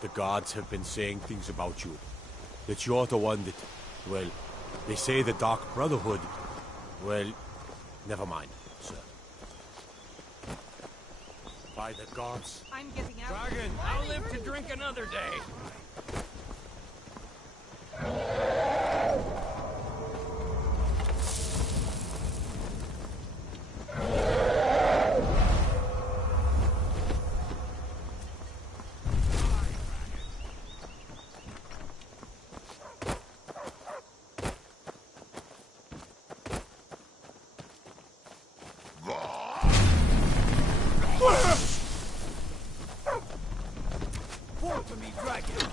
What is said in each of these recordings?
The gods have been saying things about you. That you're the one that... Well, they say the Dark Brotherhood... Well, never mind, sir. By the gods. I'm getting out. Dragon, I'll live to drink another day. Fall to me, dragon!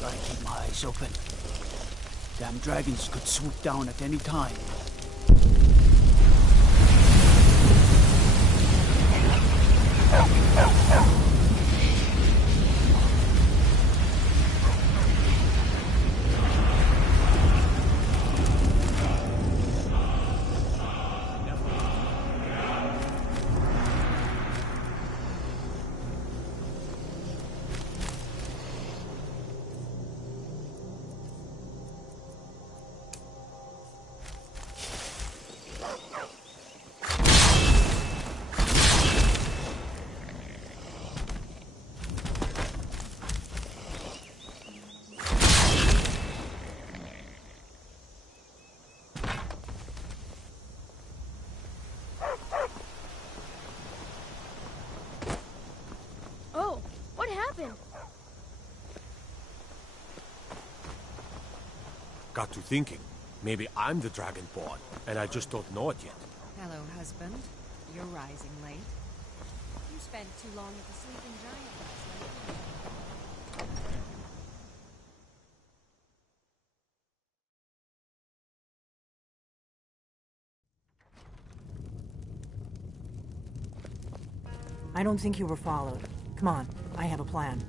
Gotta keep my eyes open. Damn dragons could swoop down at any time. Oh, what happened? Got to thinking. Maybe I'm the Dragonborn, and I just don't know it yet. Hello, husband. You're rising late. You spent too long at the Sleeping Giant last night. I don't think you were followed. Come on, I have a plan.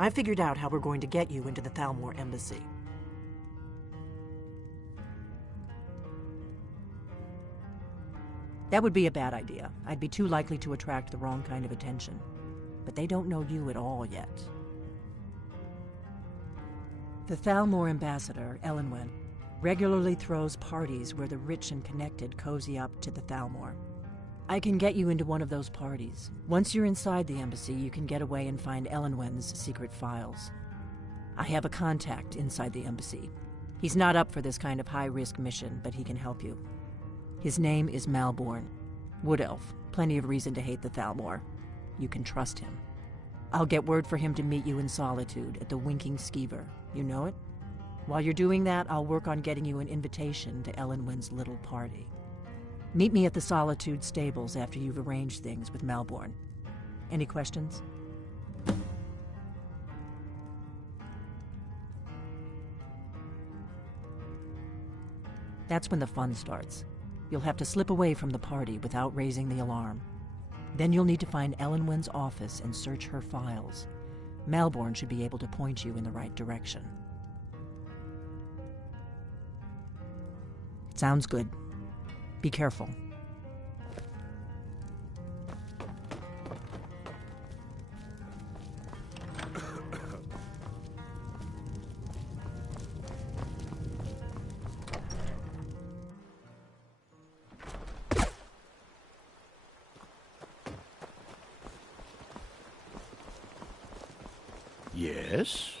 I figured out how we're going to get you into the Thalmor Embassy. That would be a bad idea. I'd be too likely to attract the wrong kind of attention. But they don't know you at all yet. The Thalmor ambassador, Elenwen, regularly throws parties where the rich and connected cozy up to the Thalmor. I can get you into one of those parties. Once you're inside the embassy, you can get away and find Elenwen's secret files. I have a contact inside the embassy. He's not up for this kind of high-risk mission, but he can help you. His name is Malborn. Wood Elf. Plenty of reason to hate the Thalmor. You can trust him. I'll get word for him to meet you in Solitude at the Winking Skeever. You know it? While you're doing that, I'll work on getting you an invitation to Elenwen's little party. Meet me at the Solitude stables after you've arranged things with Malborn. Any questions? That's when the fun starts. You'll have to slip away from the party without raising the alarm. Then you'll need to find Elenwen's office and search her files. Malborn should be able to point you in the right direction. Sounds good. Be careful. Yes?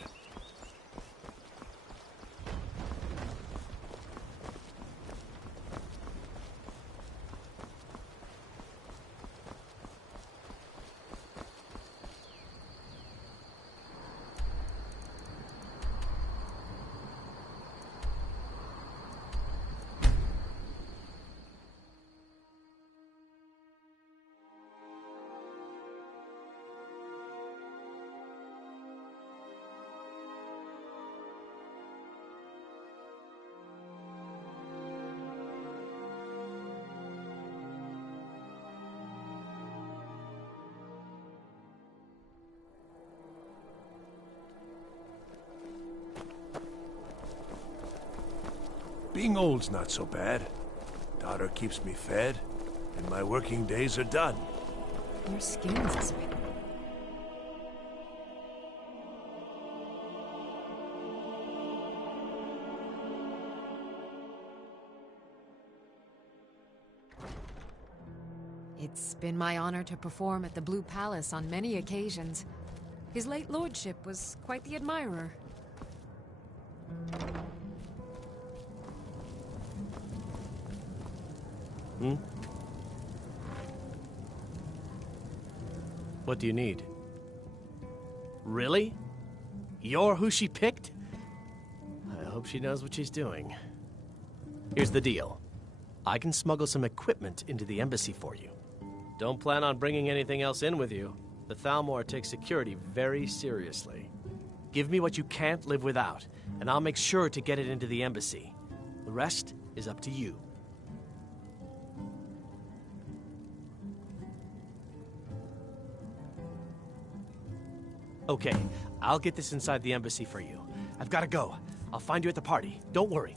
Being old's not so bad. Daughter keeps me fed, and my working days are done. Your skin's a sweet. It's been my honor to perform at the Blue Palace on many occasions. His late lordship was quite the admirer. What do you need? Really? You're who she picked? I hope she knows what she's doing. Here's the deal. I can smuggle some equipment into the embassy for you. Don't plan on bringing anything else in with you. The Thalmor takes security very seriously. Give me what you can't live without, and I'll make sure to get it into the embassy. The rest is up to you. Okay, I'll get this inside the embassy for you. I've got to go. I'll find you at the party. Don't worry.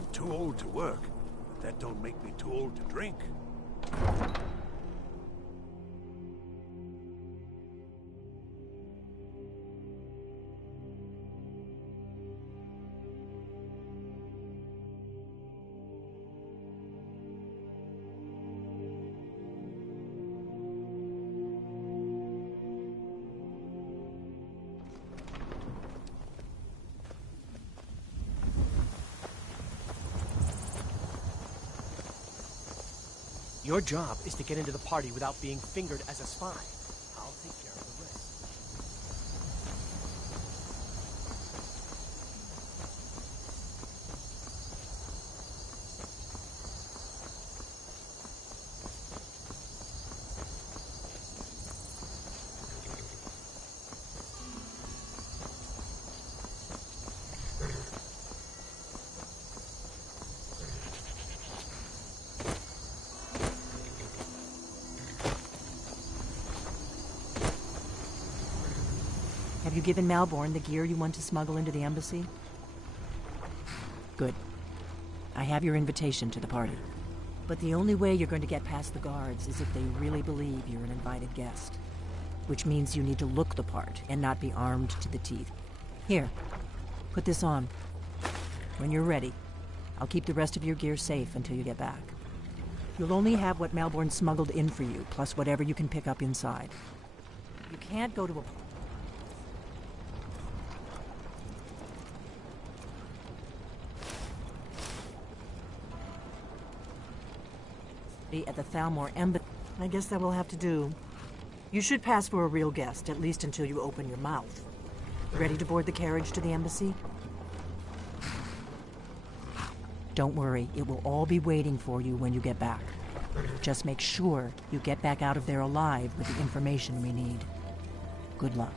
I'm too old to work, but that don't make me too old to drink. Your job is to get into the party without being fingered as a spy. I'll take care of the rest. Have you given Malborn the gear you want to smuggle into the embassy? Good. I have your invitation to the party. But the only way you're going to get past the guards is if they really believe you're an invited guest. Which means you need to look the part and not be armed to the teeth. Here, put this on. When you're ready, I'll keep the rest of your gear safe until you get back. You'll only have what Malborn smuggled in for you, plus whatever you can pick up inside. You can't go to a at the Thalmor Embassy. I guess that will have to do. You should pass for a real guest, at least until you open your mouth. Ready to board the carriage to the embassy? Don't worry, it will all be waiting for you when you get back. Just make sure you get back out of there alive with the information we need. Good luck.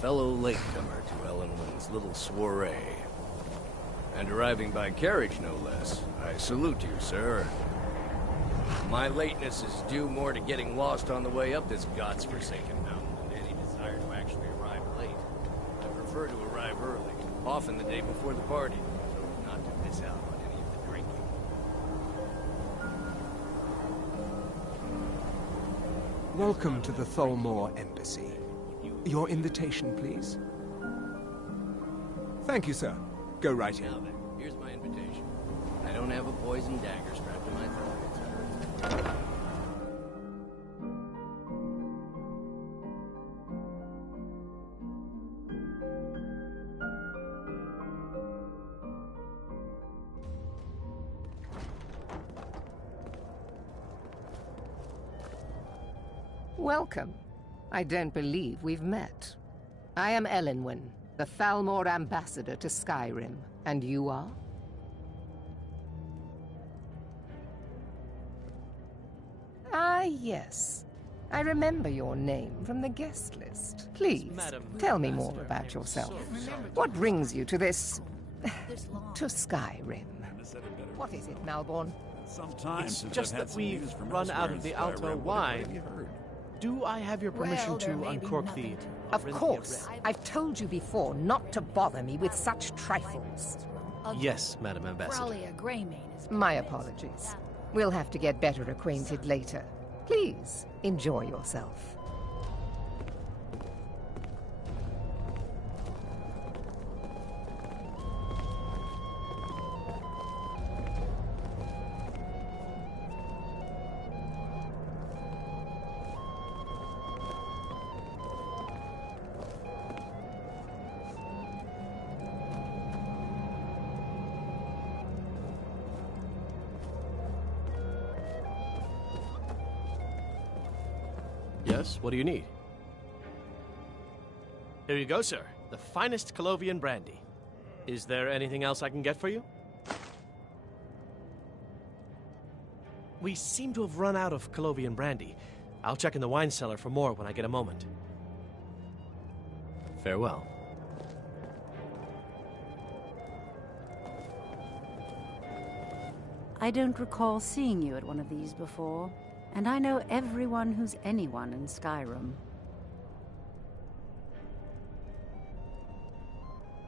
Fellow latecomer to Elenwen's little soiree. And arriving by carriage, no less. I salute you, sir. My lateness is due more to getting lost on the way up this god's-forsaken mountain than any desire to actually arrive late. I prefer to arrive early, often the day before the party, so as not to miss out on any of the drinking. Welcome to the Thalmor Embassy. Your invitation, please. Thank you, sir. Go right in. Now then, here's my invitation. I don't have a poison dagger strapped to my throat. Welcome. I don't believe we've met. I am Elenwen, the Thalmor ambassador to Skyrim, and you are? Ah, yes. I remember your name from the guest list. Please, tell me more about yourself. What brings you to this... to Skyrim? What is it, Malborn? It's just that we've run out of the Alto wine. Do I have your permission to uncork the... Of course. I've told you before not to bother me with such trifles. Yes, Madam Ambassador. My apologies. We'll have to get better acquainted later. Please, enjoy yourself. Yes, what do you need? Here you go, sir. The finest Colovian brandy. Is there anything else I can get for you? We seem to have run out of Colovian brandy. I'll check in the wine cellar for more when I get a moment. Farewell. I don't recall seeing you at one of these before, and I know everyone who's anyone in Skyrim.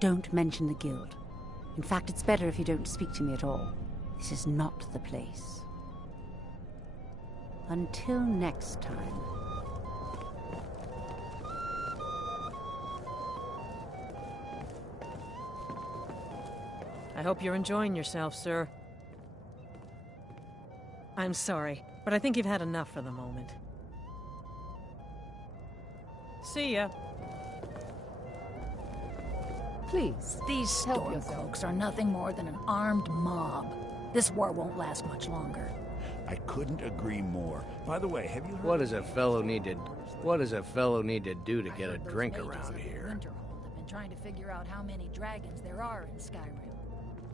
Don't mention the guild. In fact, it's better if you don't speak to me at all. This is not the place. Until next time. I hope you're enjoying yourself, sir. I'm sorry, but I think you've had enough for the moment. See ya. Please, These help yourself. Stormcloaks are nothing more than an armed mob. This war won't last much longer. I couldn't agree more. By the way, have you heard... What does a fellow need to do to get a drink around here? Winterhold have been trying to figure out how many dragons there are in Skyrim.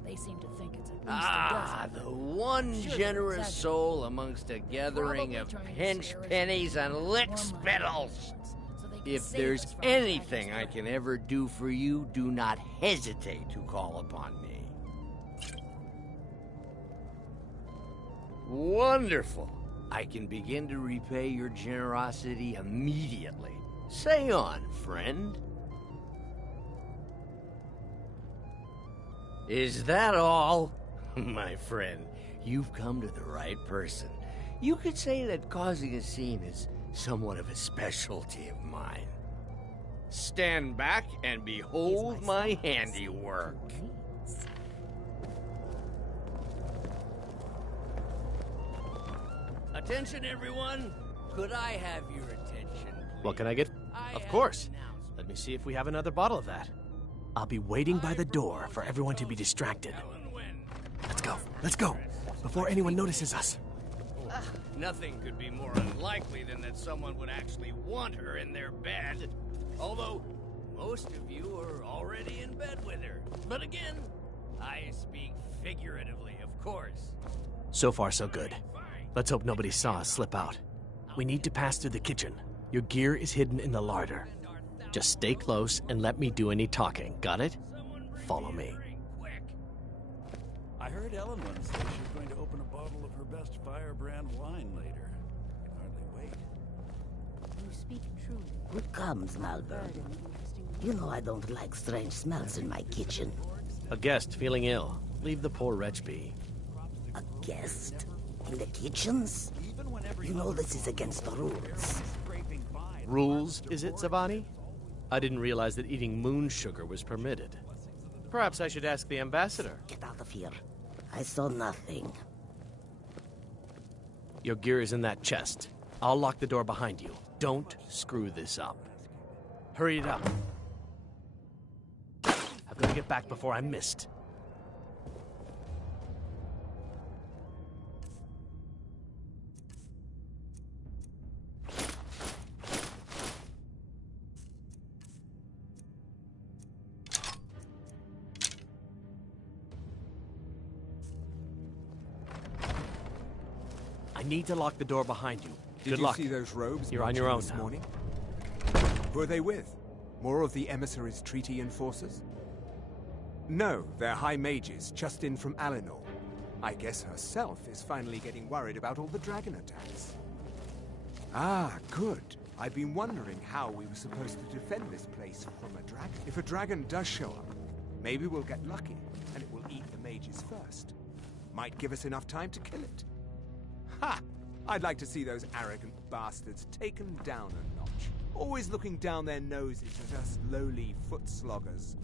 They seem to think it's at least a dozen. The one generous soul amongst a gathering of pinch pennies and lick spittles. If there's anything I can ever do for you, do not hesitate to call upon me. Wonderful. I can begin to repay your generosity immediately. Say on, friend. Is that all? My friend, you've come to the right person. You could say that causing a scene is somewhat of a specialty of mine. Stand back and behold my handiwork. Attention, everyone. Could I have your attention, please? What can I get? Of course. Let me see if we have another bottle of that. I'll be waiting by the door for everyone to be distracted. Let's go, before anyone notices us. Nothing could be more unlikely than that someone would actually want her in their bed. Although, most of you are already in bed with her. But again, I speak figuratively, of course. So far, so good. Let's hope nobody saw us slip out. We need to pass through the kitchen. Your gear is hidden in the larder. Just stay close and let me do any talking. Got it? Follow me. I heard Elenwen say she's going to open a bottle of her best firebrand wine later. I can hardly wait. You speak truly. Who comes, Malvern? You know I don't like strange smells in my kitchen. A guest feeling ill. Leave the poor wretch be. A guest? In the kitchens? You know this is against the rules. Rules, is it, Zavani? I didn't realize that eating moon sugar was permitted. Perhaps I should ask the ambassador. Get out of here. I saw nothing. Your gear is in that chest. I'll lock the door behind you. Don't screw this up. Hurry it up. I've got to get back before I'm missed. I need to lock the door behind you. Good luck. Did you see those robes? You're on your own this now. morning? Who are they with? More of the emissaries' treaty enforcers? No, they're high mages, just in from Alinor. I guess herself is finally getting worried about all the dragon attacks. Ah, good. I've been wondering how we were supposed to defend this place from a dragon. If a dragon does show up, maybe we'll get lucky, and it will eat the mages first. Might give us enough time to kill it. Ha! I'd like to see those arrogant bastards taken down a notch. Always looking down their noses at us lowly foot sloggers.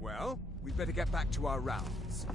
Well, we'd better get back to our rounds.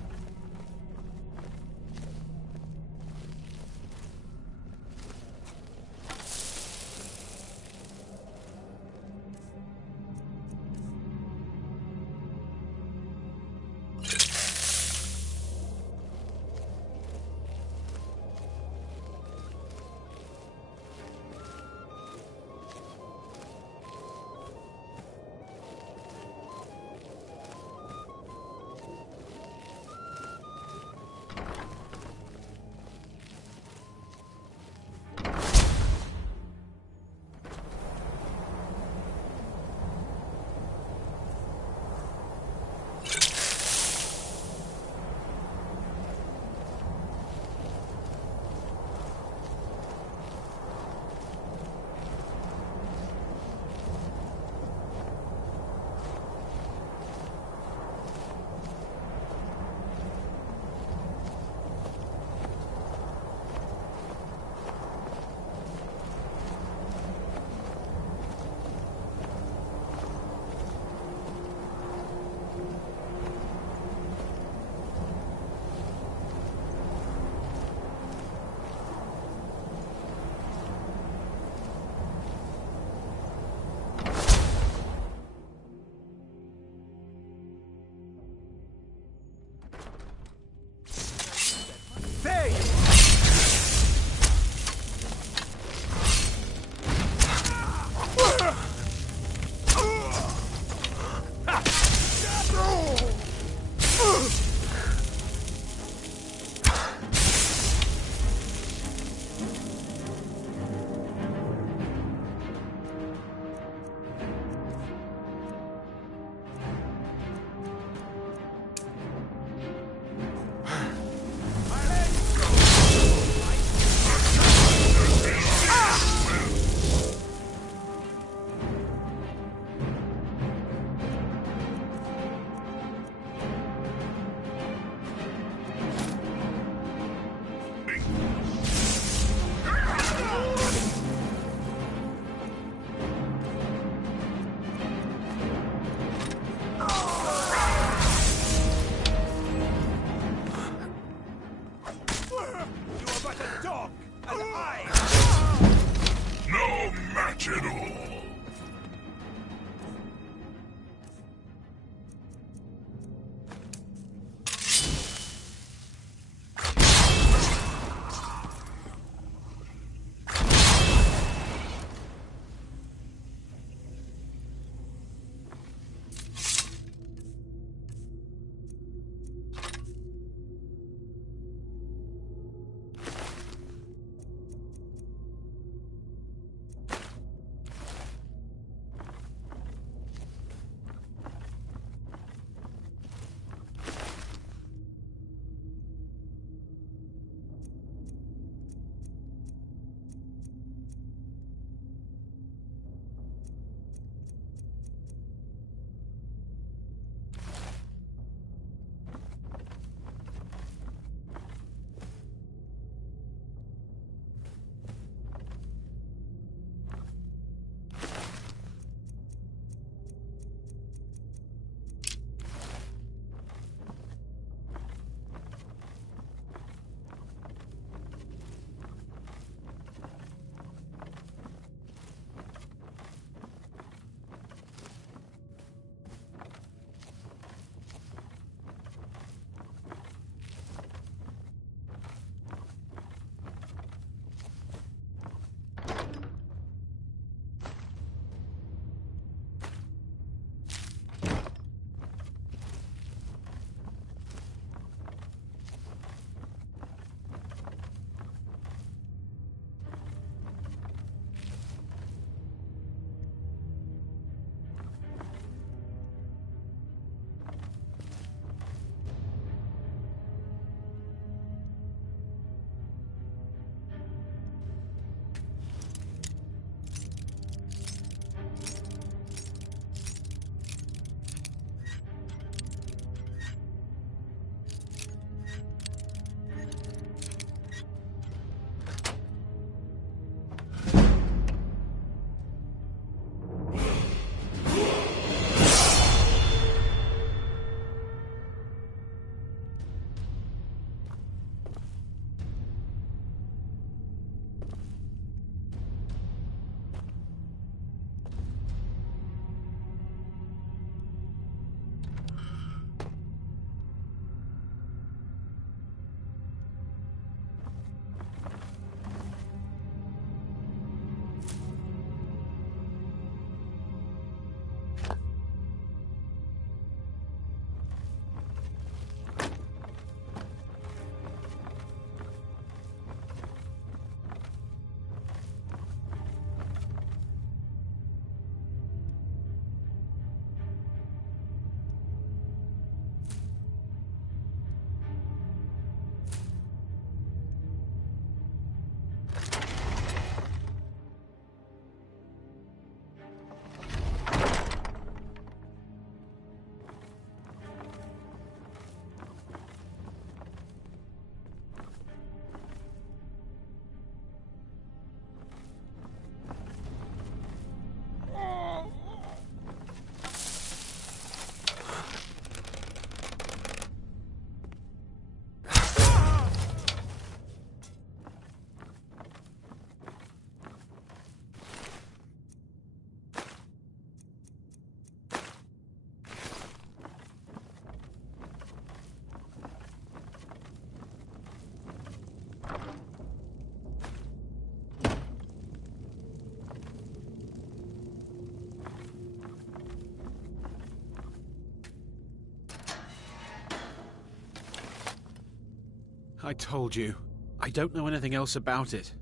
I told you. I don't know anything else about it.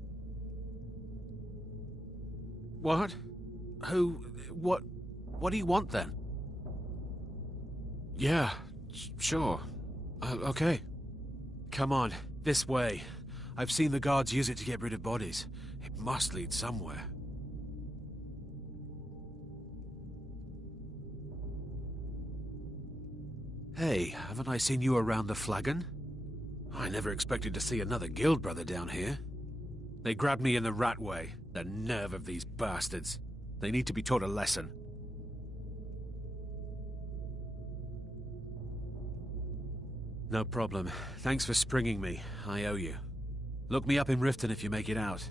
What? Who? What do you want then? Yeah, sure. Okay. Come on, this way. I've seen the guards use it to get rid of bodies. It must lead somewhere. Hey, haven't I seen you around the flagon? I never expected to see another guild brother down here. They grabbed me in the Ratway. The nerve of these bastards. They need to be taught a lesson. No problem. Thanks for springing me. I owe you. Look me up in Riften if you make it out.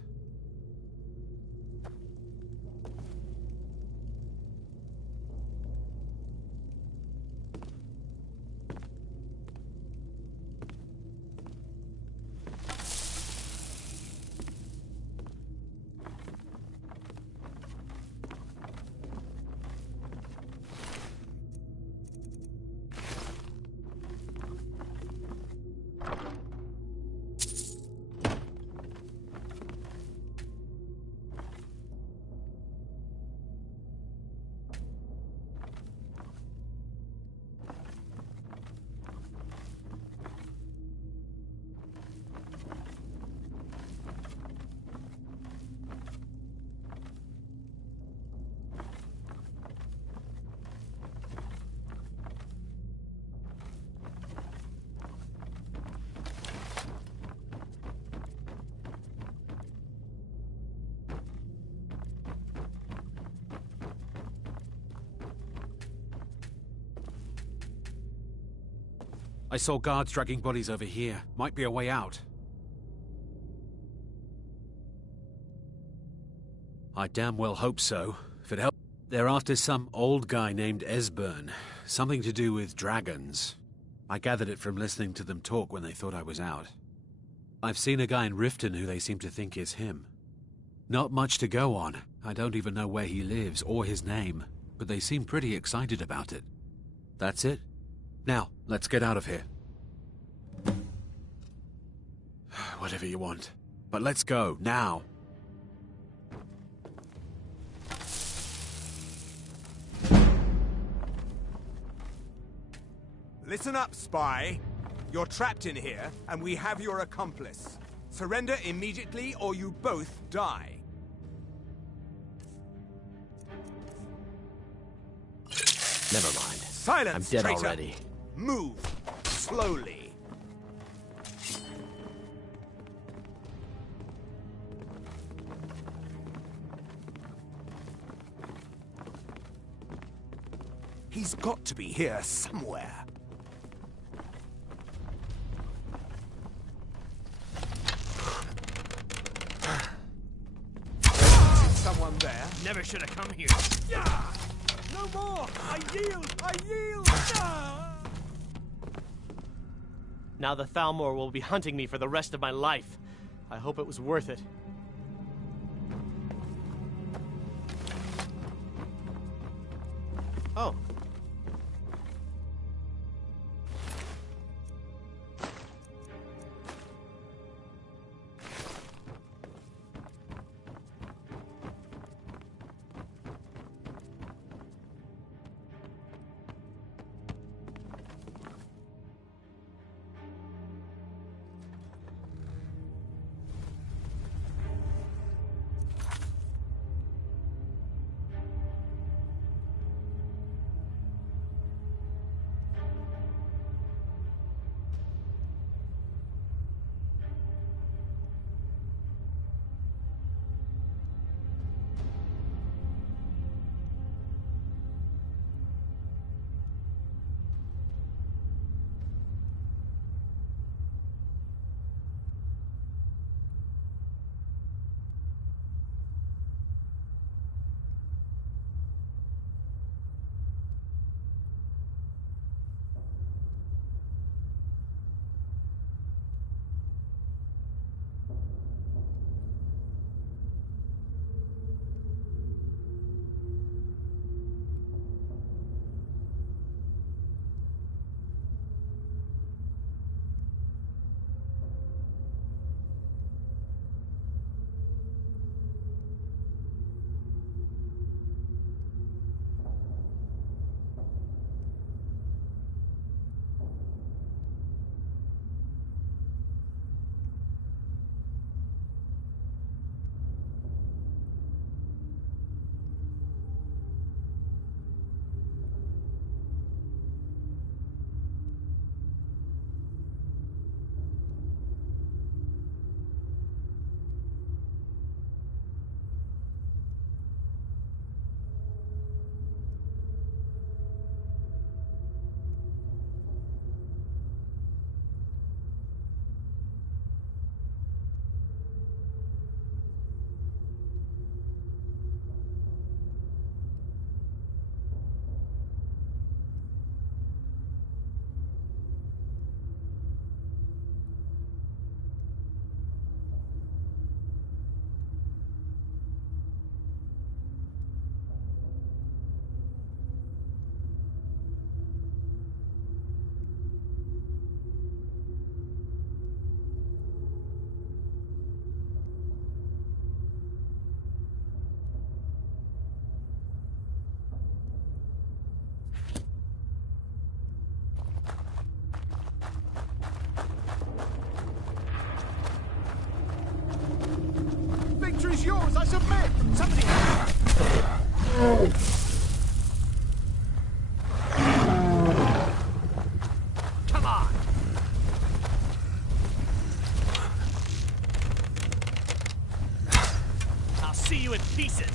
I saw guards dragging bodies over here. Might be a way out. I damn well hope so. If it helps. They're after some old guy named Esbern. Something to do with dragons. I gathered it from listening to them talk when they thought I was out. I've seen a guy in Riften who they seem to think is him. Not much to go on. I don't even know where he lives or his name, but they seem pretty excited about it. That's it? Now, let's get out of here. Whatever you want. But let's go, now. Listen up, spy. You're trapped in here, and we have your accomplice. Surrender immediately, or you both die. Never mind. Silence, I'm dead traitor. already. Move. Slowly. He's got to be here somewhere. Is someone there? Never should have come here. Yeah! No more! I yield! I yield! Now the Thalmor will be hunting me for the rest of my life. I hope it was worth it. Oh. yours! I submit! Somebody... Come on! I'll see you in pieces!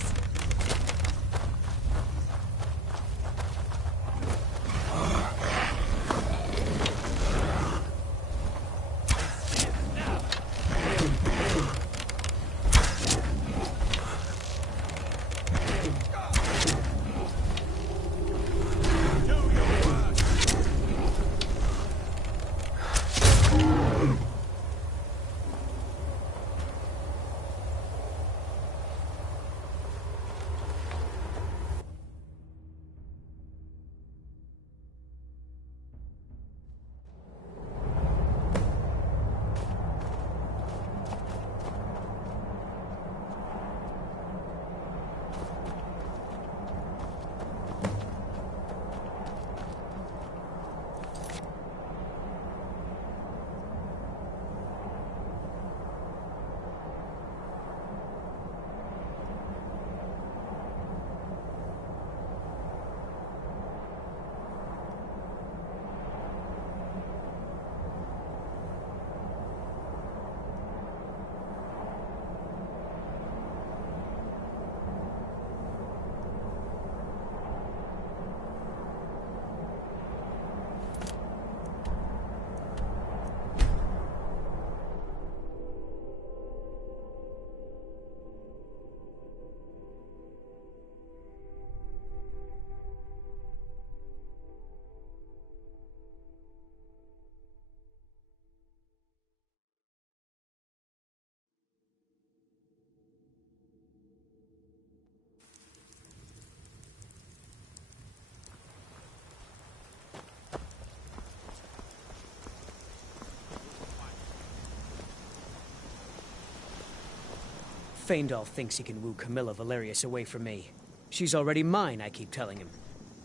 Faendal thinks he can woo Camilla Valerius away from me. She's already mine, I keep telling him.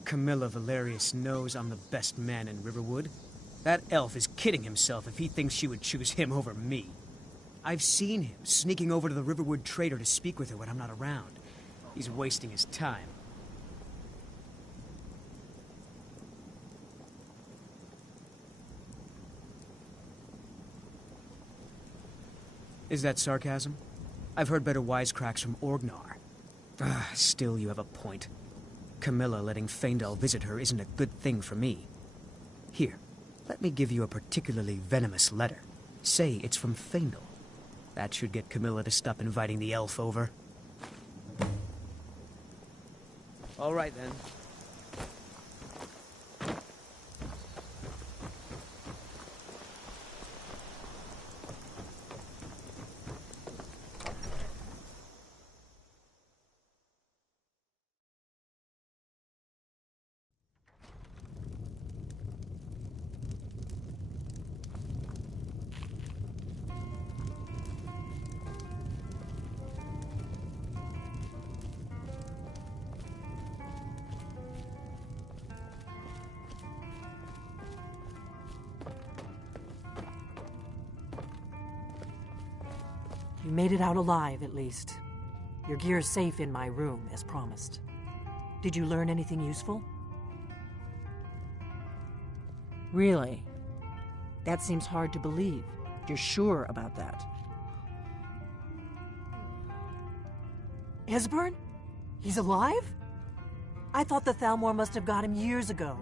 Camilla Valerius knows I'm the best man in Riverwood. That elf is kidding himself if he thinks she would choose him over me. I've seen him sneaking over to the Riverwood Trader to speak with her when I'm not around. He's wasting his time. Is that sarcasm? I've heard better wisecracks from Orgnar. Still, you have a point. Camilla letting Faendal visit her isn't a good thing for me. Here, let me give you a particularly venomous letter. Say it's from Faendal. That should get Camilla to stop inviting the elf over. All right, then. You made it out alive, at least. Your gear's safe in my room, as promised. Did you learn anything useful? Really? That seems hard to believe. You're sure about that? Esbern? He's alive? I thought the Thalmor must have got him years ago.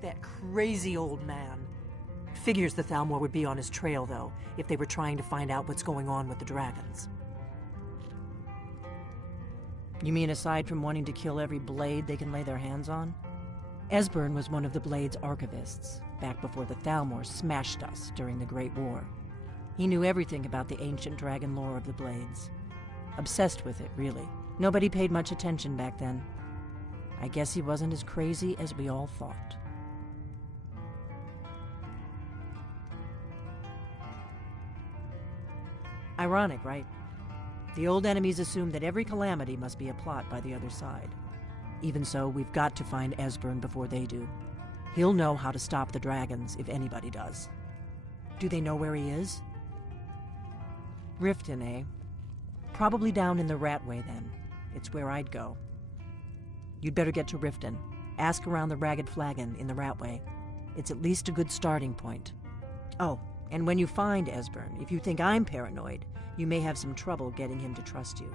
That crazy old man. Figures the Thalmor would be on his trail, though, if they were trying to find out what's going on with the dragons. You mean aside from wanting to kill every blade they can lay their hands on? Esbern was one of the Blade's archivists, back before the Thalmor smashed us during the Great War. He knew everything about the ancient dragon lore of the Blades. Obsessed with it, really. Nobody paid much attention back then. I guess he wasn't as crazy as we all thought. Ironic, right? The old enemies assume that every calamity must be a plot by the other side. Even so, we've got to find Esbern before they do. He'll know how to stop the dragons, if anybody does. Do they know where he is? Riften, eh? Probably down in the Ratway, then. It's where I'd go. You'd better get to Riften. Ask around the Ragged Flagon in the Ratway. It's at least a good starting point. Oh, and when you find Esbern, if you think I'm paranoid, you may have some trouble getting him to trust you.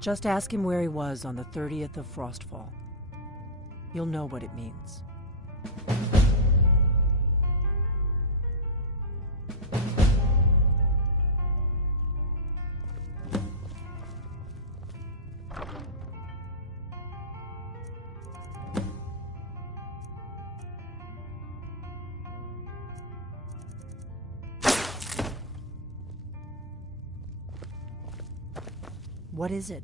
Just ask him where he was on the 30th of Frostfall. You'll know what it means. What is it?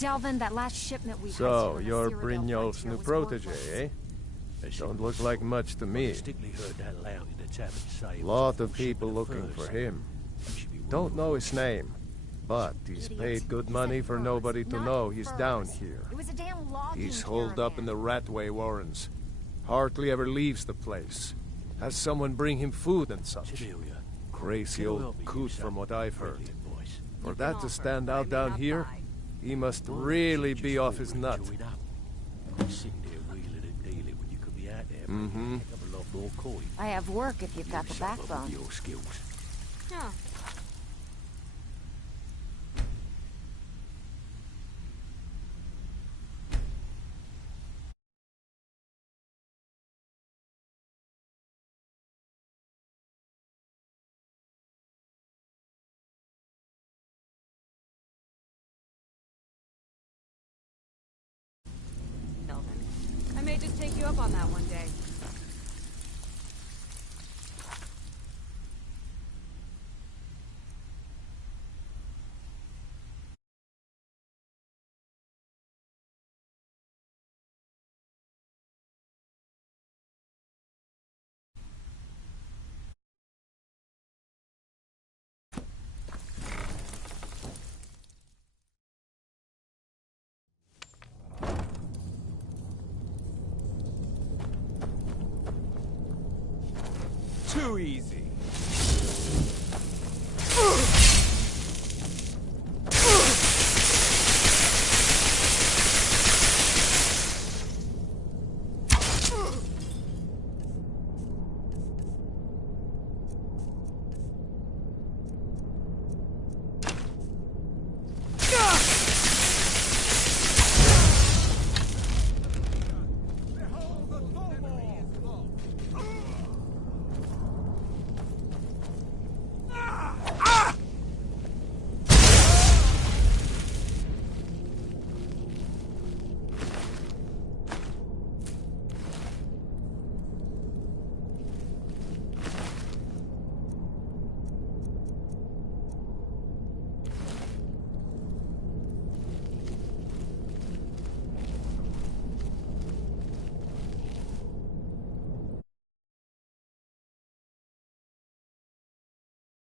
Delvin, that last shipment we So, you're Brynjolf's new protege, eh? Don't look like much to me. Lot of people looking for him. Don't know his name, but he's paid good money for nobody to know he's down here. He's holed up in the Ratway Warrens. Hardly ever leaves the place. Has someone bring him food and such. Crazy old coot from what I've heard. For that to stand out down here, he must really be off his nut. Mm-hmm. I have work if you've got the backbone. Huh. I may just take you up on that one day. Too easy.